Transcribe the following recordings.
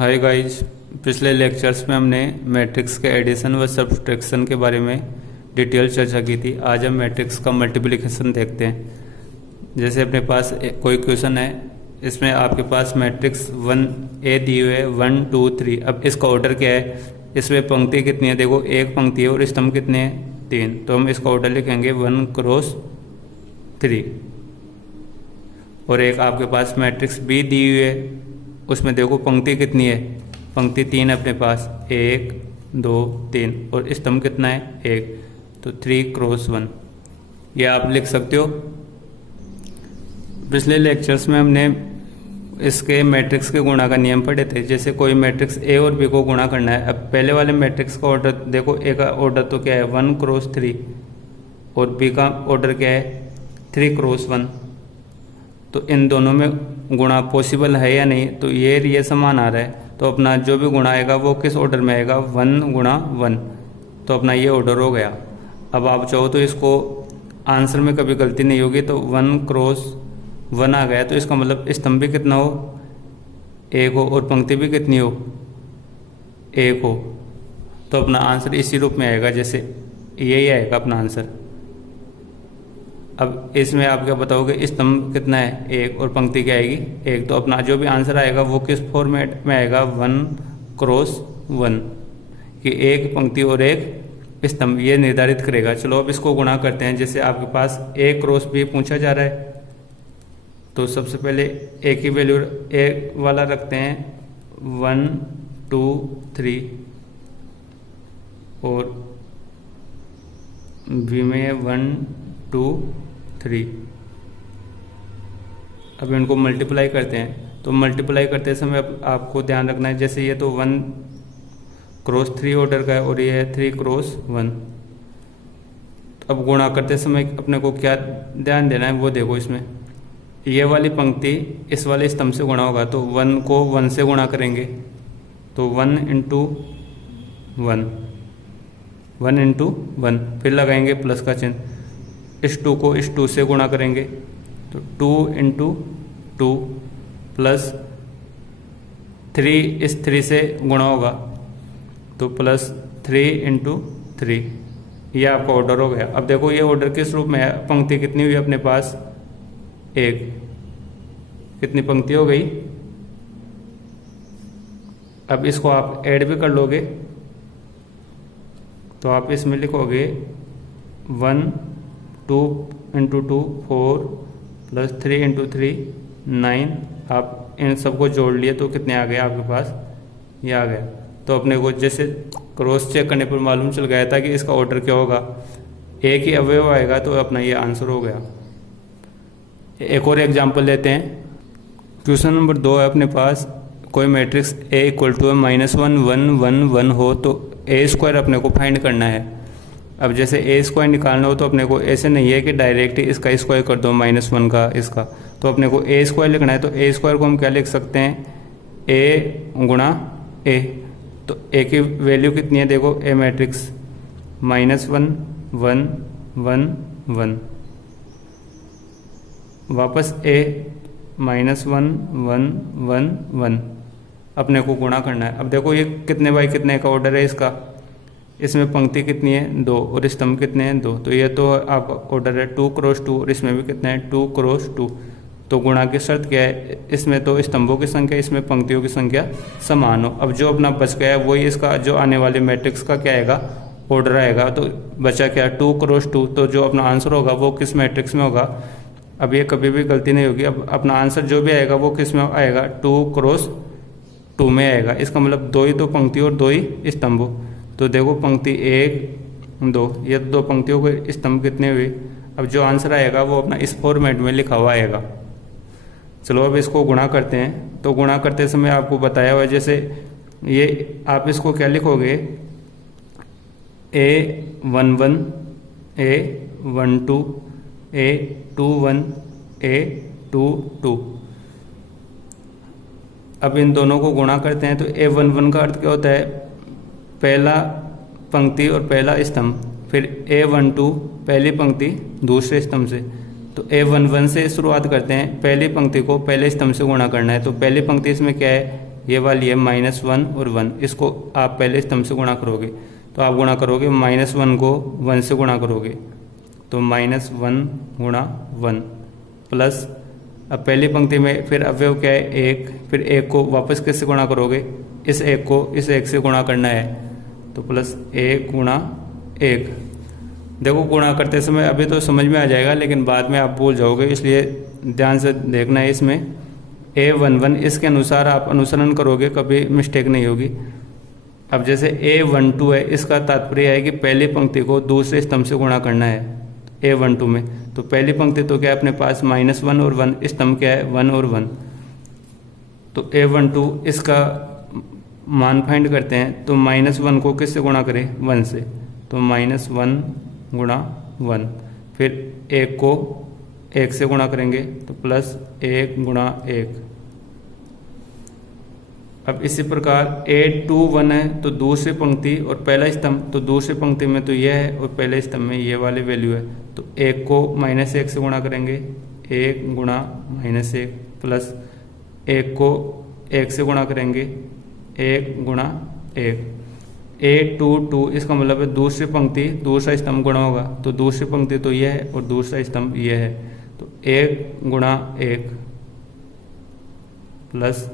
Hi guys, पिछले lectures में हमने मैट्रिक्स के एडिशन व सब्ट्रैक्शन के बारे में डिटेल चर्चा की थी। आज हम मैट्रिक्स का मल्टीप्लिकेशन देखते हैं। जैसे अपने पास कोई क्वेश्चन है, इसमें आपके पास मैट्रिक्स 1A दी हुई है 1 2 3। अब इसका ऑर्डर क्या है, इसमें पंक्ति कितनी है? देखो एक पंक्ति है और स्तंभ कितने हैं? 3। तो हम इसका ऑर्डर लिखेंगे 1 क्रॉस 3। और एक आपके पास मैट्रिक्स B दी हुई है, उसमें देखो पंक्ति कितनी है? पंक्ति 3 अपने पास, 1 2 3, और स्तंभ कितना है? 1। तो 3 क्रॉस 1 ये आप लिख सकते हो। पिछले लेक्चर्स में हमने इसके मैट्रिक्स के गुणा का नियम पढ़े थे। जैसे कोई मैट्रिक्स A और B को गुणा करना है। अब पहले वाले मैट्रिक्स का ऑर्डर देखो, A का ऑर्डर तो क्या है? 1 क्रॉस 3, और B का ऑर्डर क्या है? 3 क्रॉस 1। तो इन दोनों में गुणा पॉसिबल है या नहीं? तो ये समान आ रहा है, तो अपना जो भी गुणा आएगा वो किस ऑर्डर में आएगा? 1 गुणा 1। तो अपना ये ऑर्डर हो गया। अब आप चाहो तो इसको आंसर में कभी गलती नहीं होगी, तो 1 क्रॉस 1 आ गया, तो इसका मतलब स्तंभ भी कितना हो? 1 हो, और पंक्ति भी कितनी हो? 1 हो। तो अपना आंसर इसी रूप में आएगा, जैसे यही आएगा अपना आंसर। अब इसमें आप क्या बताओगे? स्तंभ कितना है? 1, और पंक्ति क्या आएगी? 1। तो अपना जो भी आंसर आएगा वो किस फॉर्मेट में आएगा? 1 क्रॉस 1, कि एक पंक्ति और एक स्तंभ, ये निर्धारित करेगा। चलो अब इसको गुणा करते हैं। जैसे आपके पास A क्रॉस B पूछा जा रहा है, तो सबसे पहले A की वैल्यू A वाला रखते हैं 1 2 3, और B में 1 2 3। अब इनको मल्टीप्लाई करते हैं। तो मल्टीप्लाई करते समय आपको ध्यान रखना है, जैसे ये तो 1 क्रॉस 3 ऑर्डर का है, और ये है 3 क्रॉस 1। अब गुणा करते समय अपने को क्या ध्यान देना है वो देखो। इसमें ये वाली पंक्ति इस वाले स्तंभ से गुणा होगा, तो 1 को 1 से गुणा करेंगे, तो 1 इंटू 1, 1 इंटू 1, फिर लगाएंगे प्लस का चिन्ह। इस 2 को इस 2 से गुणा करेंगे, तो 2 इंटू 2, प्लस 3 इस 3 से गुणा होगा, तो प्लस 3 इंटू 3। ये आपका ऑर्डर हो गया। अब देखो ये ऑर्डर किस रूप में है? पंक्ति कितनी हुई अपने पास? 1। कितनी पंक्ति हो गई? अब इसको आप ऐड भी कर लोगे, तो आप इसमें लिखोगे 1 2 इंटू 2 4, प्लस 3 इंटू 3 9। आप इन सबको जोड़ लिए तो कितने आ गए आपके पास? ये आ गया। तो अपने को जैसे क्रॉस चेक करने पर मालूम चल गया था कि इसका ऑर्डर क्या होगा, एक ही अवयव आएगा, तो अपना ये आंसर हो गया। एक और एग्जाम्पल लेते हैं। क्वेश्चन नंबर 2 है अपने पास, कोई मैट्रिक्स A इक्वल टू -1 1 1 1 हो, तो A स्क्वायर अपने को फाइंड करना है। अब जैसे A स्क्वायर निकालना हो, तो अपने को ऐसे नहीं है कि डायरेक्ट ही इसका स्क्वायर कर दो -1 का इसका, तो अपने को A स्क्वायर लिखना है। तो A स्क्वायर को हम क्या लिख सकते हैं? A गुणा A। तो A की वैल्यू कितनी है? देखो A मैट्रिक्स -1 1 1 1, वापस A -1 1 1 1, अपने को गुणा करना है। अब देखो ये कितने बाई कितने का ऑर्डर है इसका? इसमें पंक्ति कितनी है? 2, और स्तंभ कितने हैं? 2। तो ये तो आपका ऑर्डर है 2 क्रॉस 2, और इसमें भी कितना है? 2 क्रॉस 2। तो गुणा की शर्त क्या है? इसमें तो स्तंभों की संख्या, इसमें पंक्तियों की संख्या समान हो। अब जो अपना बच गया है वही इसका जो आने वाले मैट्रिक्स का क्या आएगा? ऑर्डर आएगा। तो बचा क्या? 2 क्रॉस 2। तो जो अपना आंसर होगा वो किस मैट्रिक्स में होगा? अब ये कभी भी गलती नहीं होगी। अब अपना आंसर जो भी आएगा वो किस में आएगा? 2 क्रॉस 2 में आएगा। इसका मतलब 2 ही तो पंक्ति और 2 ही स्तंभ। तो देखो पंक्ति 1 2, ये 2 पंक्तियों के स्तंभ कितने हुए? अब जो आंसर आएगा वो अपना इस फॉर्मेट में लिखा हुआ आएगा। चलो अब इसको गुणा करते हैं। तो गुणा करते समय आपको बताया हुआ है, जैसे ये आप इसको क्या लिखोगे? A11 A12 A21 A22। अब इन दोनों को गुणा करते हैं, तो A11 का अर्थ क्या होता है? पहला पंक्ति और पहला स्तंभ, फिर A12 पहली पंक्ति दूसरे स्तंभ से। तो A11 से शुरुआत करते हैं, पहली पंक्ति को पहले स्तंभ से गुणा करना है। तो पहली पंक्ति इसमें क्या है? ये वाली है -1 और 1, इसको आप पहले स्तंभ से गुणा करोगे, तो आप गुणा करोगे -1 को 1 से गुणा करोगे, तो -1 गुणा 1 प्लस, अब पहली पंक्ति में फिर अवयव क्या है 1, फिर 1 को वापस किससे गुणा करोगे, इस 1 को इस 1 से गुणा करना है, तो प्लस 1 गुणा 1। देखो गुणा करते समय अभी तो समझ में आ जाएगा, लेकिन बाद में आप भूल जाओगे, इसलिए ध्यान से देखना है। इसमें A11 इसके अनुसार आप अनुसरण करोगे, कभी मिस्टेक नहीं होगी। अब जैसे A12 है, इसका तात्पर्य है कि पहली पंक्ति को दूसरे स्तंभ से गुणा करना है A12 में। तो पहली पंक्ति तो क्या है अपने पास -1 और 1, स्तंभ क्या है 1 और 1, तो A12 इसका मान फाइंड करते हैं। तो -1 को किससे गुणा करें 1 से, तो -1 गुणा 1, फिर 1 को 1 से गुणा करेंगे, तो प्लस 1 गुणा 1। अब इसी प्रकार A21 है, तो दूसरी पंक्ति और पहला स्तंभ, तो दूसरी पंक्ति में तो यह है और पहले स्तंभ में ये वाली वैल्यू है, तो 1 को -1 से गुणा करेंगे, 1 गुणा -1 प्लस 1 को 1 से गुणा करेंगे, 1 गुणा 1। A22 इसका मतलब है दूसरी पंक्ति दूसरा स्तंभ गुणा होगा, तो दूसरी पंक्ति तो यह है और दूसरा स्तंभ यह है, तो 1 गुणा 1 प्लस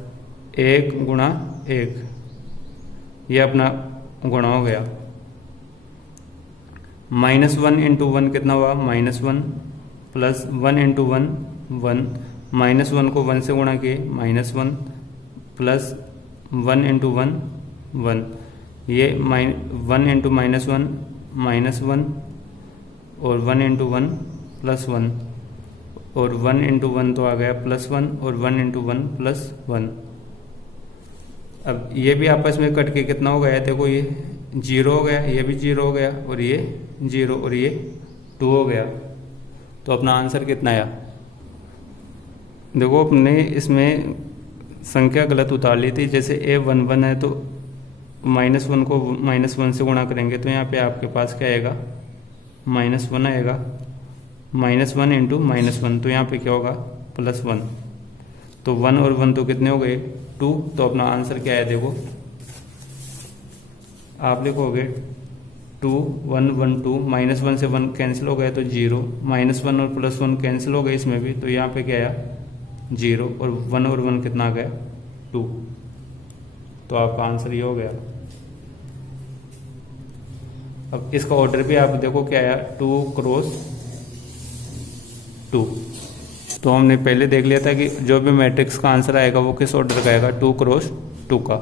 1 गुणा 1, ये अपना गुणा हो गया। -1 इंटू 1 कितना हुआ -1 प्लस 1 इंटू 1 1, -1 को 1 से गुणा किए -1 प्लस 1 इंटू 1 1, ये 1 इंटू -1 -1 और 1 इंटू 1 +1 और 1 इंटू 1 तो आ गया +1 और 1 इंटू 1 +1। अब ये भी आपस में कट के कितना हो गया, देखो ये 0 हो गया, ये भी 0 हो गया और ये 0 और ये 2 हो गया। तो अपना आंसर कितना आया, देखो अपने इसमें संख्या गलत उतार ली थी। जैसे A11 है तो -1 को -1 से गुणा करेंगे, तो यहाँ पे आपके पास क्या आएगा -1 आएगा, -1 इंटू -1, तो यहाँ पे क्या होगा +1, तो 1 और 1 तो कितने हो गए 2। तो अपना आंसर क्या है, देखो आप लिखोगे 2 1 1 2, -1 से 1 कैंसिल हो गया तो 0, -1 और +1 कैंसिल हो गए इसमें भी, तो यहाँ पे क्या आया 0 और 1 और 1 कितना आ गया 2। तो आपका आंसर ये हो गया। अब इसका ऑर्डर भी आप देखो क्या आया 2 क्रॉस 2। तो हमने पहले देख लिया था कि जो भी मैट्रिक्स का आंसर आएगा वो किस ऑर्डर का आएगा 2 क्रॉस 2 का।